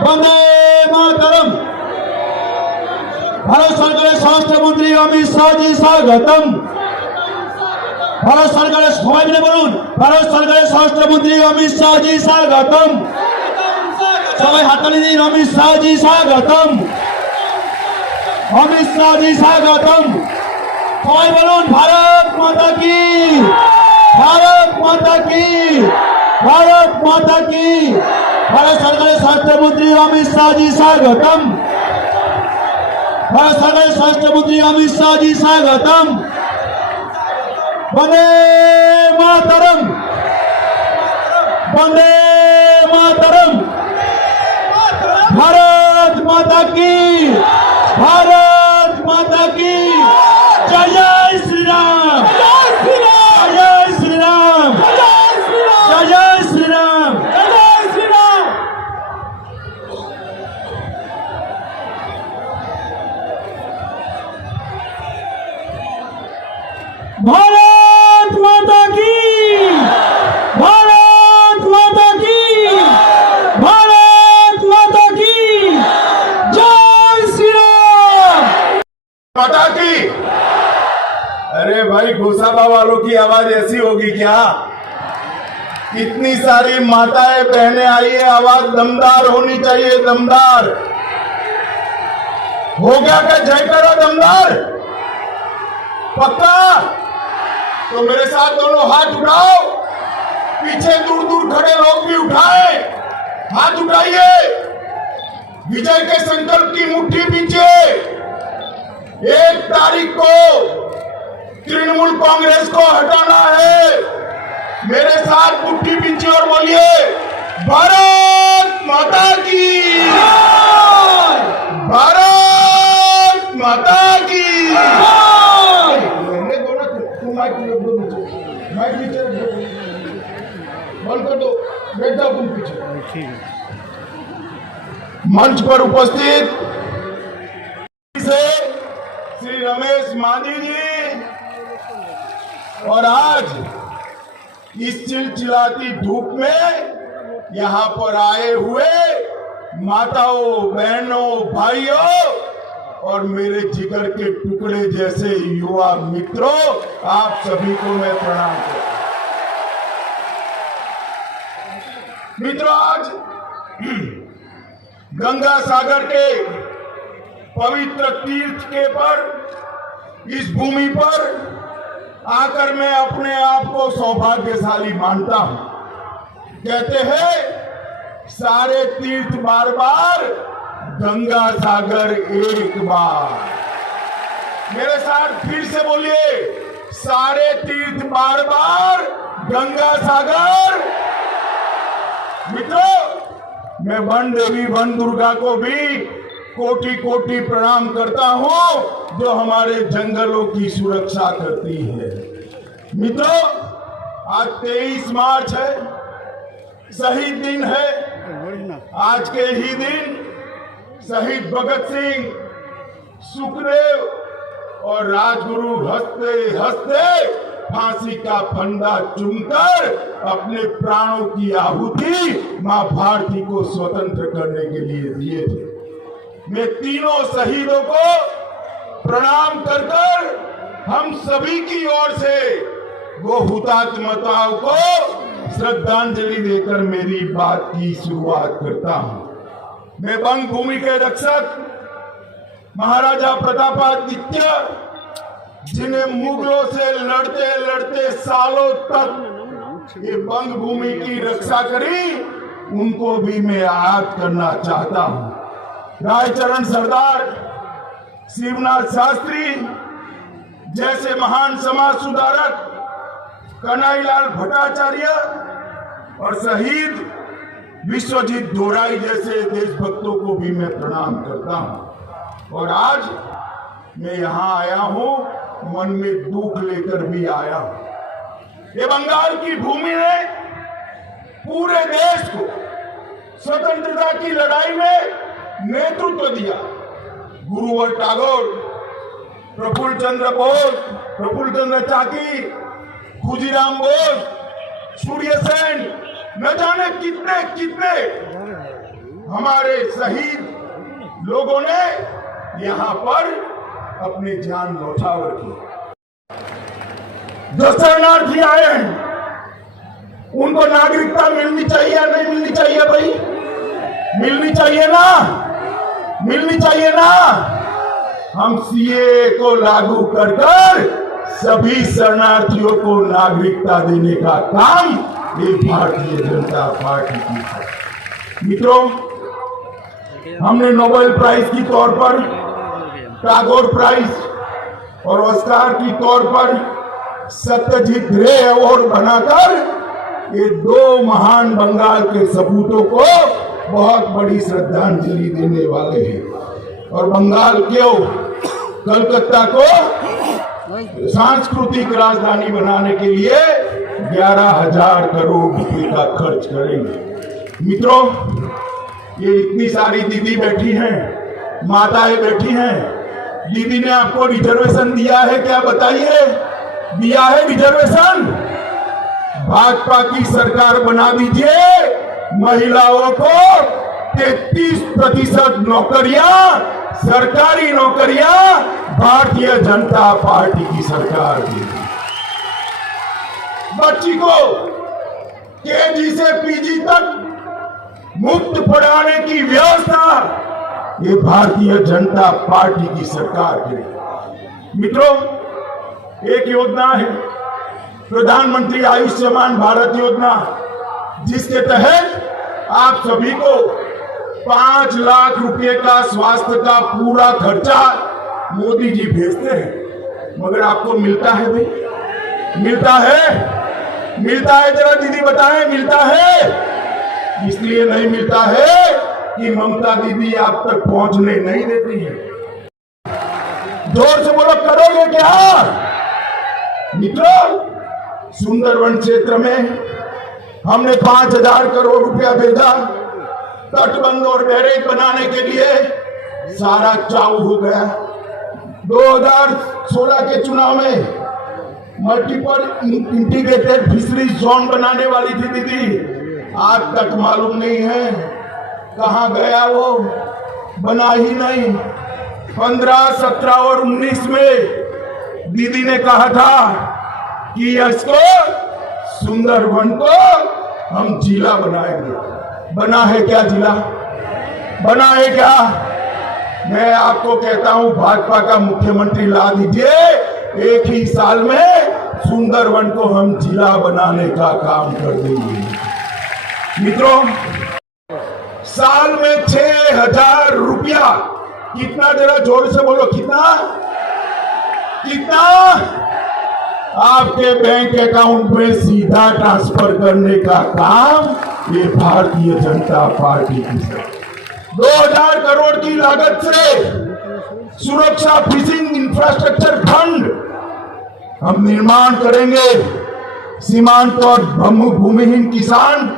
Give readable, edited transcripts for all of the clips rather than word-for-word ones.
वंदे मातरम। भारत सरकार स्वास्थ्य मंत्री अमित शाह जी स्वागतम। भारत सरकार सबाई मिले बोलून भारत सरकार स्वास्थ्य मंत्री अमित शाह जी स्वागतम। सबाई हाथताली दिन अमित शाह जी स्वागतम। अमित शाह जी स्वागतम। सबाई बोलून भारत माता की, भारत माता की, भारत माता की। भारत सरकार स्वास्थ्य मंत्री अमित शाह जी स्वागतम। भारत सरकार स्वास्थ्य मंत्री अमित शाह जी स्वागतम। वंदे मातरम, वंदे मातरम। भारत माता की, भारत माता की। जय जय श्री राम, जय श्री राम, जय श्री राम, जय श्री राम, जय श्री राम, जय श्री राम। भारत माता की, भारत माता की, भारत माता की। जय श्री राम माता की। अरे भाई गोसाबा वालों की आवाज ऐसी होगी क्या? इतनी सारी माताएं बहनें आई है, आवाज दमदार होनी चाहिए, दमदार। हो गया क्या? जय करो दमदार, पक्का? तो मेरे साथ दोनों हाथ उठाओ। पीछे दूर दूर खड़े लोग भी उठाए, हाथ उठाइए। विजय के संकल्प की मुट्ठी पीछे। 1 तारीख को तृणमूल कांग्रेस को हटाना है। मेरे साथ मुट्ठी पीछे और बोलिए भारत माता की, भारत माता की। माइक नीचे बंद कर दो, बैठ जाओ तुम पीछे। मंच पर उपस्थित श्री रमेश मांझी जी और आज इस चिलचिलाती धूप में यहाँ पर आए हुए माताओं, बहनों, भाइयों और मेरे जिगर के टुकड़े जैसे युवा मित्रों, आप सभी को मैं प्रणाम करता हूं। मित्रों, आज गंगा सागर के पवित्र तीर्थ के पर, इस भूमि पर आकर मैं अपने आप को सौभाग्यशाली मानता हूं। कहते हैं सारे तीर्थ बार बार, गंगा सागर एक बार। मेरे साथ फिर से बोलिए, सारे तीर्थ बार बार, गंगा सागर। मित्रों, मैं वन देवी वन दुर्गा को भी कोटि कोटि प्रणाम करता हूं, जो हमारे जंगलों की सुरक्षा करती है। मित्रों, आज 23 मार्च है, शहीद दिन है। आज के ही दिन शहीद भगत सिंह, सुखदेव और राजगुरु हंसते हंसते फांसी का फंदा चूमकर अपने प्राणों की आहुति मां भारती को स्वतंत्र करने के लिए दिए थे। मैं तीनों शहीदों को प्रणाम कर हम सभी की ओर से वो हुतात्मा माताओं को श्रद्धांजलि देकर मेरी बात की शुरुआत करता हूं। मैं बंग भूमि के रक्षक महाराजा प्रतापादित्य, जिन्हें मुगलों से लड़ते लड़ते सालों तक ये बंग भूमि की रक्षा करी, उनको भी मैं याद करना चाहता हूं। रायचरण सरदार, शिवनाथ शास्त्री जैसे महान समाज सुधारक, कन्हैयालाल भट्टाचार्य और शहीद विश्वजीत दोराई जैसे देशभक्तों को भी मैं प्रणाम करता हूं। और आज मैं यहां आया हूं, मन में दुख लेकर भी आया हूं। ये बंगाल की भूमि ने पूरे देश को स्वतंत्रता की लड़ाई में नेतृत्व दिया। गुरुवर टैगोर, प्रफुल्ल चंद्र बोस, प्रफुल्ल चंद्र चाकी, खुदीराम बोस, सूर्य सेन, न जाने कितने कितने हमारे शहीद लोगों ने यहां पर अपनी जान न्यौछावर की। जो शरणार्थी आए हैं उनको नागरिकता मिलनी चाहिए या नहीं मिलनी चाहिए भाई? मिलनी चाहिए ना, मिलनी चाहिए ना। हम सीए को लागू कर सभी शरणार्थियों को नागरिकता देने का काम ये भारतीय जनता पार्टी की है। मित्रों, हमने नोबेल प्राइज की तौर पर, टैगोर प्राइज और ऑस्कार की तौर पर सत्यजीत रे अवार्ड बनाकर ये दो महान बंगाल के सपूतों को बहुत बड़ी श्रद्धांजलि देने वाले हैं। और बंगाल को, कलकत्ता को सांस्कृतिक राजधानी बनाने के लिए 11,000 करोड़ रुपए का खर्च करेंगे। मित्रों, ये इतनी सारी दीदी बैठी हैं, माताएं बैठी हैं, दीदी ने आपको रिजर्वेशन दिया है क्या? बताइए, दिया है रिजर्वेशन? भाजपा की सरकार बना दीजिए, महिलाओं को 33% नौकरियां, सरकारी नौकरियां भारतीय जनता पार्टी की सरकार दी। बच्ची को केजी से पीजी तक मुफ्त पढ़ाने की व्यवस्था ये भारतीय जनता पार्टी की सरकार की। मित्रों, एक योजना है प्रधानमंत्री आयुष्मान भारत योजना, जिसके तहत आप सभी को 5 लाख रुपए का स्वास्थ्य का पूरा खर्चा मोदी जी भेजते हैं। मगर आपको मिलता है भाई? मिलता है? मिलता है? जरा दीदी बताएं, मिलता है? इसलिए नहीं मिलता है कि ममता दीदी आप तक पहुंचने नहीं देती है। जोर से बोलो, करोगे क्या? मित्रों, सुंदरवन क्षेत्र में हमने 5,000 करोड़ रुपया भेजा तटबंध और बैरेज बनाने के लिए। सारा चाऊ हो गया। 2016 के चुनाव में मल्टीपल इंटीग्रेटेड फिशरीज जोन बनाने वाली थी दीदी, आज तक मालूम नहीं है कहां गया वो, बना ही नहीं। 15, 17 और 19 में दीदी ने कहा था कि इसको सुंदरवन को हम जिला बनाएंगे। बना है क्या जिला? बना है क्या? मैं आपको कहता हूं, भाजपा का मुख्यमंत्री ला दीजिए, एक ही साल में सुंदरवन को हम जिला बनाने का काम कर देंगे। मित्रों, साल में 6,000 रुपया, कितना? जरा जोर से बोलो, कितना? कितना? आपके बैंक अकाउंट में सीधा ट्रांसफर करने का काम ये भारतीय जनता पार्टी की है। 2,000 करोड़ की लागत से सुरक्षा फिशिंग इंफ्रास्ट्रक्चर फंड हम निर्माण करेंगे। सीमांत और भूमिहीन किसान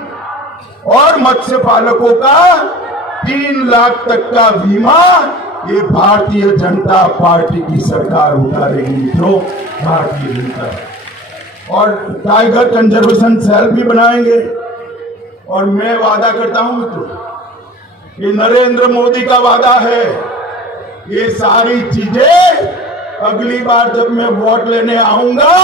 और मत्स्य पालकों का 3 लाख तक का बीमा ये भारतीय जनता पार्टी की सरकार उतारेगी। मित्रों, भारतीय जनता। और टाइगर कंजर्वेशन सेल भी बनाएंगे। और मैं वादा करता हूं मित्रों, ये नरेंद्र मोदी का वादा है, ये सारी चीजें अगली बार जब मैं वोट लेने आऊंगा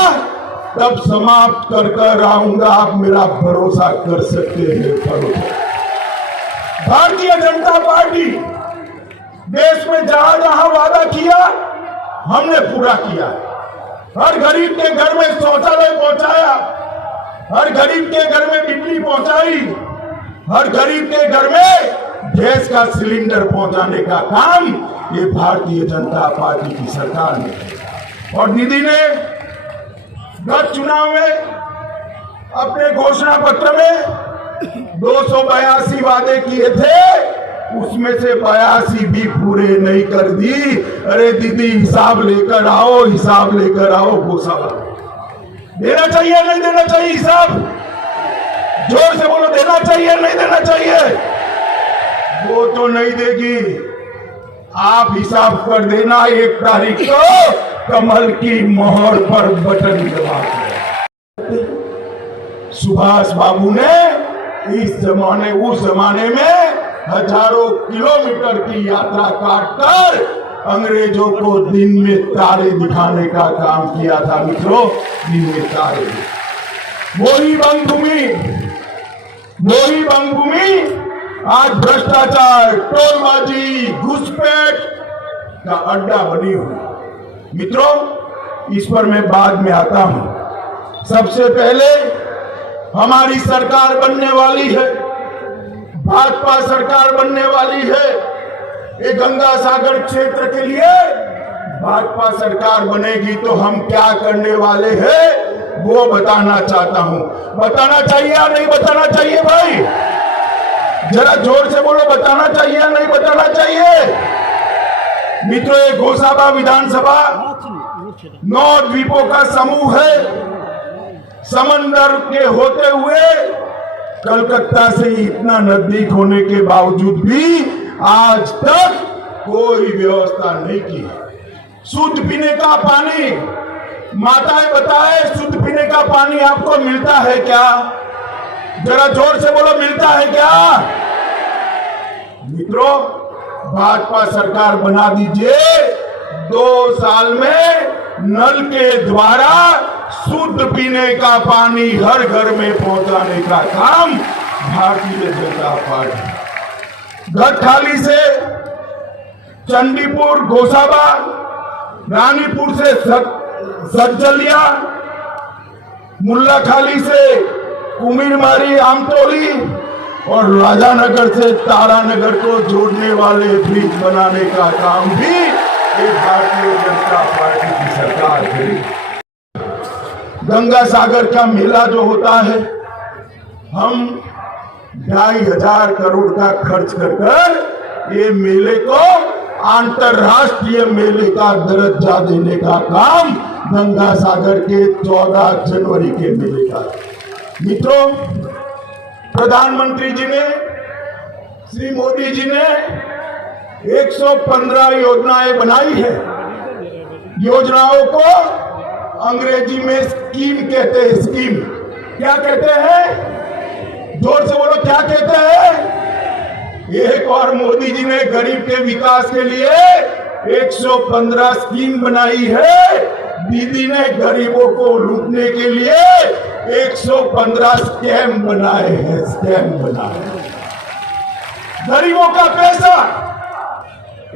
तब समाप्त कर आऊंगा। आप मेरा भरोसा कर सकते हैं। भारतीय जनता पार्टी देश में जहां जहां वादा किया हमने पूरा किया। हर गरीब के घर में शौचालय पहुंचाया, हर गरीब के घर में बिजली पहुंचाई, हर गरीब के घर में गैस का सिलेंडर पहुंचाने का काम ये भारतीय जनता पार्टी की सरकार ने। और दीदी ने गत चुनाव में अपने घोषणा पत्र में 282 वादे किए थे, उसमें से 82 भी पूरे नहीं कर दी। अरे दीदी हिसाब लेकर आओ, हिसाब लेकर आओ। गोसाबा देना चाहिए नहीं देना चाहिए हिसाब? जोर से बोलो, देना चाहिए नहीं देना चाहिए? वो तो नहीं देगी, आप हिसाब कर देना 1 तारीख को कमल की मोहर पर बटन दबा कर। सुभाष बाबू ने इस जमाने उस जमाने में हजारों किलोमीटर की यात्रा काटकर अंग्रेजों को दिन में तारे दिखाने का काम किया था। मित्रों, दिन में तारे, वही बंगभूमि आज भ्रष्टाचार, टोलबाजी, घुसपैठ का अड्डा बनी हुई। मित्रों, इस पर मैं बाद में आता हूं। सबसे पहले हमारी सरकार बनने वाली है, भाजपा सरकार बनने वाली है। ये गंगा सागर क्षेत्र के लिए भाजपा सरकार बनेगी तो हम क्या करने वाले हैं वो बताना चाहता हूं। बताना चाहिए या नहीं बताना चाहिए भाई? जरा जोर से बोलो, बताना चाहिए या नहीं बताना चाहिए? मित्रों, ये गोसाबा विधानसभा 9 द्वीपों का समूह है। समंदर के होते हुए कलकत्ता से इतना नजदीक होने के बावजूद भी आज तक कोई व्यवस्था नहीं की है। शुद्ध पीने का पानी, माताएं बताएं, शुद्ध पीने का पानी आपको मिलता है क्या? जरा जोर से बोलो, मिलता है क्या? मित्रों, भाजपा सरकार बना दीजिए, 2 साल में नल के द्वारा शुद्ध पीने का पानी हर घर में पहुंचाने का काम भारतीय जनता पार्टी। गढ़खाली से चंडीपुर, गोसाबा, रानीपुर से सज्जलिया, मुल्लाखाली से कुमीरमारी, आमतौली और राजानगर से तारानगर को जोड़ने वाले ब्रिज बनाने का काम भी ये भारतीय जनता पार्टी की सरकार करेगी। गंगा सागर का मेला जो होता है, हम 2,500 करोड़ का खर्च कर ये मेले को अंतरराष्ट्रीय मेले का दर्जा देने का काम गंगा सागर के 14 जनवरी के मेले का। मित्रों, प्रधानमंत्री जी ने, श्री मोदी जी ने 115 योजनाएं बनाई है। योजनाओं को अंग्रेजी में स्कीम कहते हैं। स्कीम क्या कहते हैं? जोर से बोलो, क्या कहते हैं? एक और मोदी जी ने गरीब के विकास के लिए 115 स्कीम बनाई है। दीदी ने गरीबों को लूटने के लिए 115 स्कैम बनाए हैं। स्कैम बनाए, गरीबों का पैसा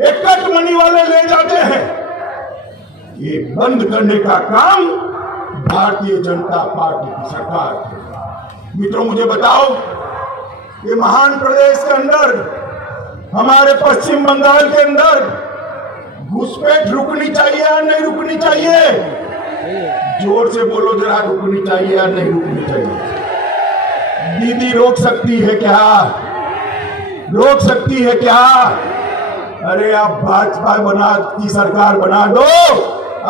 एक कट मनी वाले ले जाते हैं। ये बंद करने का काम भारतीय जनता पार्टी की सरकार है। मित्रों, मुझे बताओ, ये महान प्रदेश के अंदर, हमारे पश्चिम बंगाल के अंदर घुसपैठ रुकनी चाहिए या नहीं रुकनी चाहिए? जोर से बोलो जरा, रुकनी चाहिए या नहीं रुकनी चाहिए? दीदी रोक सकती है क्या? रोक सकती है क्या? अरे आप भाजपा की सरकार बना दो,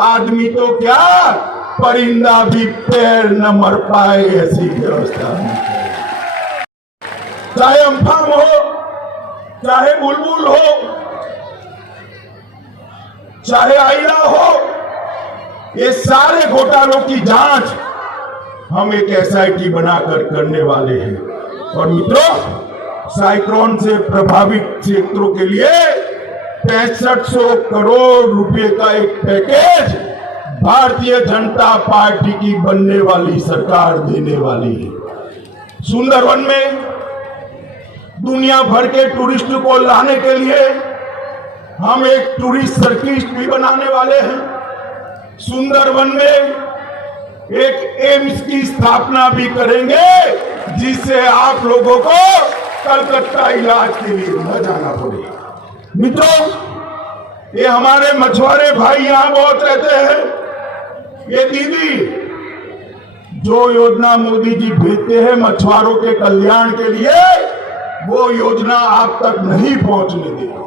आदमी तो क्या परिंदा भी पैर न मर पाए, ऐसी व्यवस्था होनी चाहिए। चाहे अम्फान हो, चाहे बुलबुल हो, चाहे आईला हो, ये सारे घोटालों की जांच हम एक SIT बनाकर करने वाले हैं। और मित्रों, साइक्लोन से प्रभावित क्षेत्रों के लिए 6500 करोड़ रुपए का एक पैकेज भारतीय जनता पार्टी की बनने वाली सरकार देने वाली है। सुंदरवन में दुनिया भर के टूरिस्ट को लाने के लिए हम एक टूरिस्ट सर्किट भी बनाने वाले हैं। सुंदरवन में एक एम्स की स्थापना भी करेंगे, जिससे आप लोगों को कलकत्ता इलाज के लिए न जाना पड़ेगा। मित्रों, ये हमारे मछुआरे भाई यहां बहुत रहते हैं। ये दीदी जो योजना मोदी जी भेजते हैं मछुआरों के कल्याण के लिए, वो योजना आप तक नहीं पहुंचने देगा।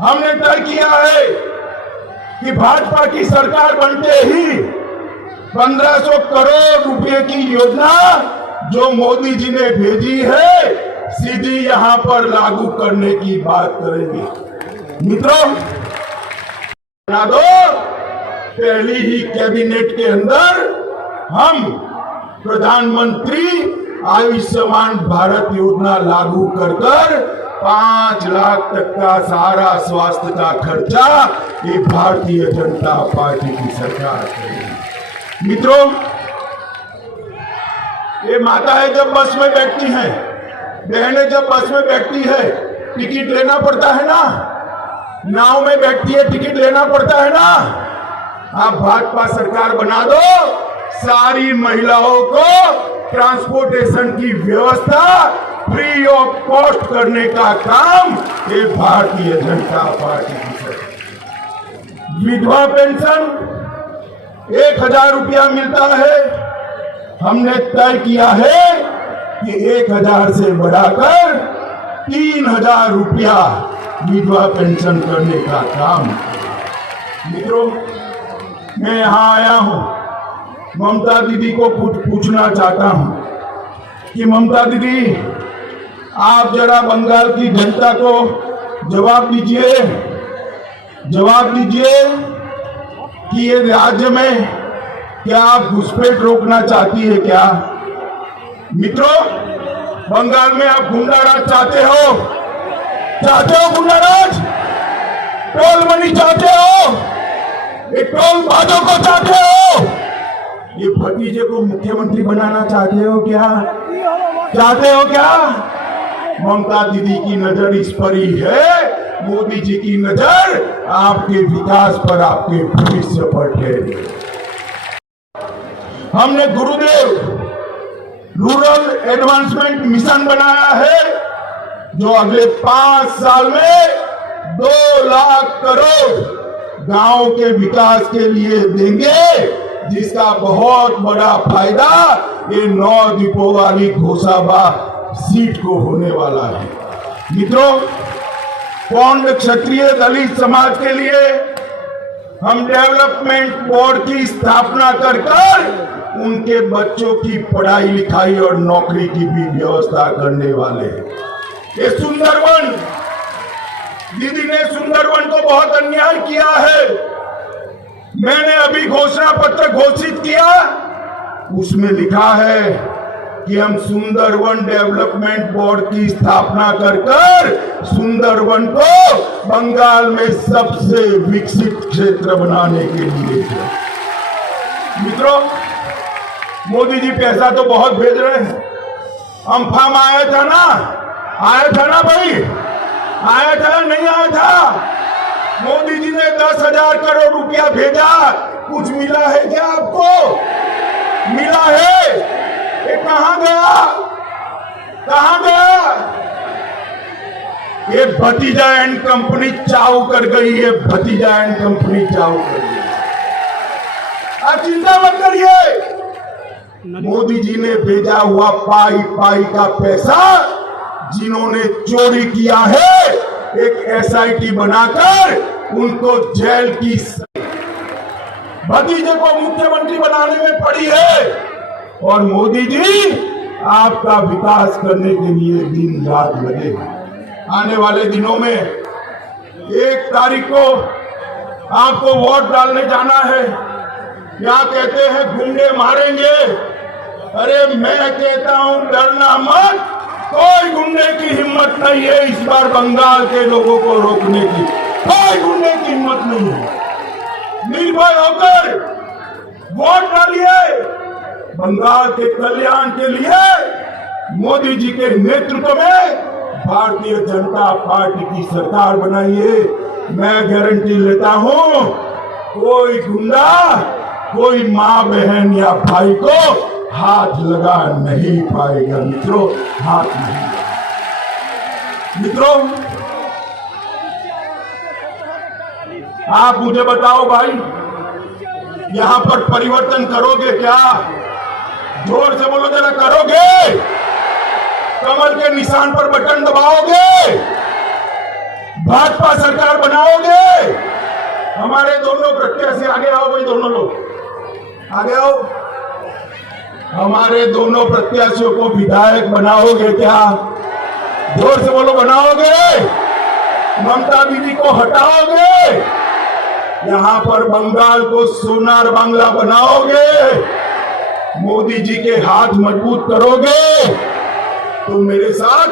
हमने तय किया है कि भाजपा की सरकार बनते ही 1500 करोड़ रुपए की योजना जो मोदी जी ने भेजी है, सीधी यहां पर लागू करने की बात करेंगे। मित्रों, बना दो, पहली ही कैबिनेट के अंदर हम प्रधानमंत्री आयुष्मान भारत योजना लागू कर 5 लाख तक का सारा स्वास्थ्य का खर्चा ये भारतीय जनता पार्टी की सरकार करेगी। मित्रों, ये माताएं जब बस में बैठती हैं, बहनें जब बस में बैठती है, टिकट लेना पड़ता है ना, नाव में बैठती है, टिकट लेना पड़ता है ना। आप भाजपा सरकार बना दो, सारी महिलाओं को ट्रांसपोर्टेशन की व्यवस्था फ्री ऑफ कॉस्ट करने का काम ये भारतीय जनता पार्टी की सरकार। विधवा पेंशन 1000 रुपया मिलता है, हमने तय किया है कि 1000 से बढ़ाकर 3000 रुपया विधवा पेंशन करने का काम। मित्रों, मैं यहां आया हूं, ममता दीदी को पूछना चाहता हूं कि ममता दीदी, आप जरा बंगाल की जनता को जवाब दीजिए कि ये राज्य में क्या आप घुसपैठ रोकना चाहती है क्या? मित्रों, बंगाल में आप गुंडाराज चाहते हो गुंडाराज? टोल मनी चाहते हो? ये टोल बाजों को चाहते हो? ये भतीजे को मुख्यमंत्री बनाना चाहते हो क्या? ममता दीदी की नजर इस पर ही है, मोदी जी की नजर आपके विकास पर, आपके भविष्य पर है। हमने गुरुदेव रूरल एडवांसमेंट मिशन बनाया है, जो अगले 5 साल में 2 लाख करोड़ गांव के विकास के लिए देंगे, जिसका बहुत बड़ा फायदा ये 9 डिपो वाली घोसाबा सीट को होने वाला है। मित्रों, पौंड क्षत्रिय दलित समाज के लिए हम डेवलपमेंट बोर्ड की स्थापना कर उनके बच्चों की पढ़ाई लिखाई और नौकरी की भी व्यवस्था करने वाले हैं। ये सुंदरवन, दीदी ने सुंदरवन को बहुत अन्याय किया है। मैंने अभी घोषणा पत्र घोषित किया, उसमें लिखा है कि हम सुंदरवन डेवलपमेंट बोर्ड की स्थापना कर सुंदरवन को बंगाल में सबसे विकसित क्षेत्र बनाने के लिए। मित्रों, मोदी जी पैसा तो बहुत भेज रहे हैं। अम्फाम आया था ना भाई? आया था नहीं आया था? मोदी जी ने 10,000 kरोड़ रुपया भेजा, कुछ मिला है क्या आपको? मिला है? ये कहां गया? ये भतीजा एंड कंपनी चाऊ कर गई है, भतीजा एंड कंपनी चाऊ कर गई। आप चिंता मत करिए, मोदी जी ने भेजा हुआ पाई का पैसा जिन्होंने चोरी किया है, एक SIT बनाकर उनको जेल की भतीजे को मुख्यमंत्री बनाने में पड़ी है। और मोदी जी आपका विकास करने के लिए दिन रात लगे। आने वाले दिनों में 1 तारीख को आपको वोट डालने जाना है। क्या कहते हैं, गुंडे मारेंगे? अरे मैं कहता हूं, डरना मत, कोई गुंडे की हिम्मत नहीं है इस बार बंगाल के लोगों को रोकने की। कोई गुंडे की हिम्मत नहीं है। निर्भय होकर वोट डालिए। बंगाल के कल्याण के लिए मोदी जी के नेतृत्व में भारतीय जनता पार्टी की सरकार बनाइए। मैं गारंटी लेता हूं, कोई गुंडा कोई माँ बहन या भाई को हाथ लगा नहीं पाएगा। मित्रों, हाथ नहीं। मित्रों, आप मुझे बताओ भाई, यहां पर परिवर्तन करोगे क्या? जोर से बोलो जरा, करोगे? कमल के निशान पर बटन दबाओगे? भाजपा सरकार बनाओगे? हमारे दोनों प्रत्याशी, आगे आओ भाई, दोनों लोग आगे आओ। हमारे दोनों प्रत्याशियों को विधायक बनाओगे क्या? जोर से बोलो, बनाओगे? ममता दीदी को हटाओगे? यहां पर बंगाल को सोनार बांग्ला बनाओगे? मोदी जी के हाथ मजबूत करोगे? तो मेरे साथ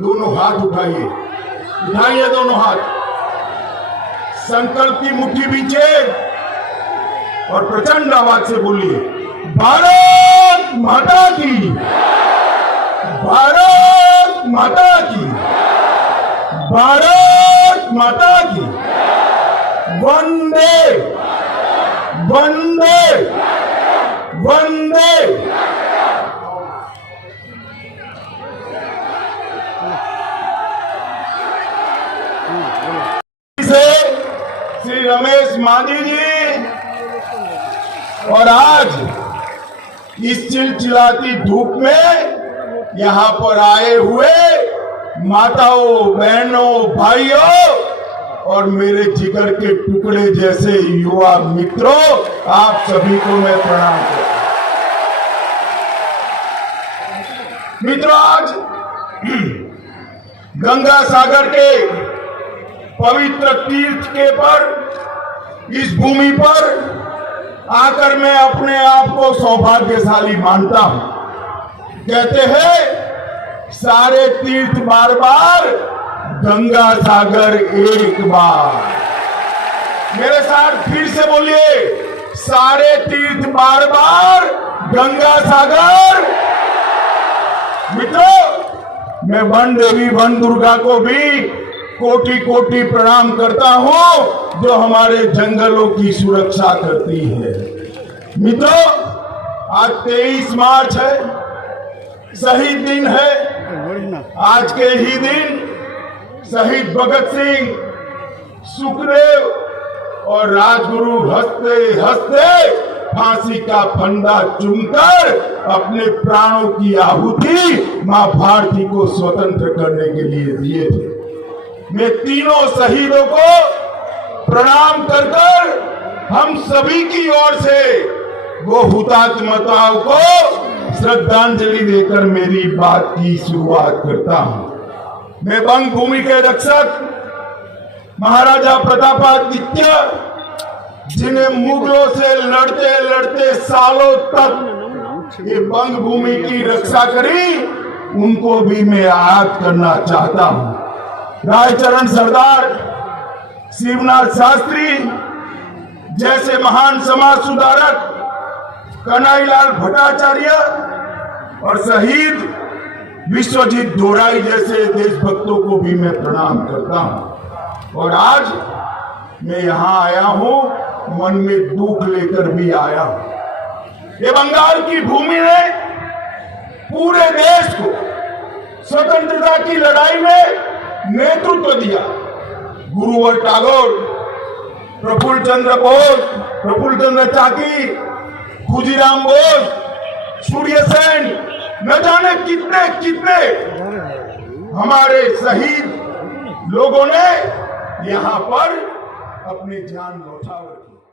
दोनों हाथ उठाइए, उठाइए दोनों हाथ, संकल्प की मुट्ठी बीचे और प्रचंड आवाज से बोलिए, भारत माता की, भारत माता की, भारत माता की, वंदे वंदे वंदे। श्री रमेश मांझी जी, और आज इस चिलचिलाती धूप में यहां पर आए हुए माताओं, बहनों, भाइयों और मेरे जिगर के टुकड़े जैसे युवा मित्रों, आप सभी को मैं प्रणाम करता हूं। मित्रों, आज गंगा सागर के पवित्र तीर्थ के पर, इस भूमि पर आकर मैं अपने आप को सौभाग्यशाली मानता हूं। कहते हैं सारे तीर्थ बार बार, गंगा सागर एक बार। मेरे साथ फिर से बोलिए, सारे तीर्थ बार बार, गंगा सागर। मित्रों, मैं वन देवी वन दुर्गा को भी कोटि कोटि प्रणाम करता हूं, जो हमारे जंगलों की सुरक्षा करती है। मित्रों, आज 23 मार्च है, शहीद दिन है। आज के ही दिन शहीद भगत सिंह, सुखदेव और राजगुरु हंसते हंसते फांसी का फंदा चुनकर अपने प्राणों की आहुति मां भारती को स्वतंत्र करने के लिए दिए थे। मैं तीनों शहीदों को प्रणाम कर हम सभी की ओर से वो हुतात्मताओं को श्रद्धांजलि देकर मेरी बात की शुरुआत करता हूं। मैं बंग भूमि के रक्षक महाराजा प्रतापादित्य, जिन्हें मुगलों से लड़ते लड़ते सालों तक ये बंग भूमि की रक्षा करी, उनको भी मैं याद करना चाहता हूं। रायचरण सरदार, शिवनाथ शास्त्री जैसे महान समाज सुधारक, कन्हैयालाल भट्टाचार्य और शहीद विश्वजीत दोराई जैसे देशभक्तों को भी मैं प्रणाम करता हूं। और आज मैं यहां आया हूं, मन में दुख लेकर भी आया हूं। ये बंगाल की भूमि ने पूरे देश को स्वतंत्रता की लड़ाई में नेतृत्व दिया। गुरुवर टागोर, प्रफुल्ल चंद्र बोस, प्रफुल्ल चंद्र चाकी, खुदीराम बोस, सूर्य सेन, न जाने कितने कितने हमारे शहीद लोगों ने यहां पर अपनी जान न्यौछावर की।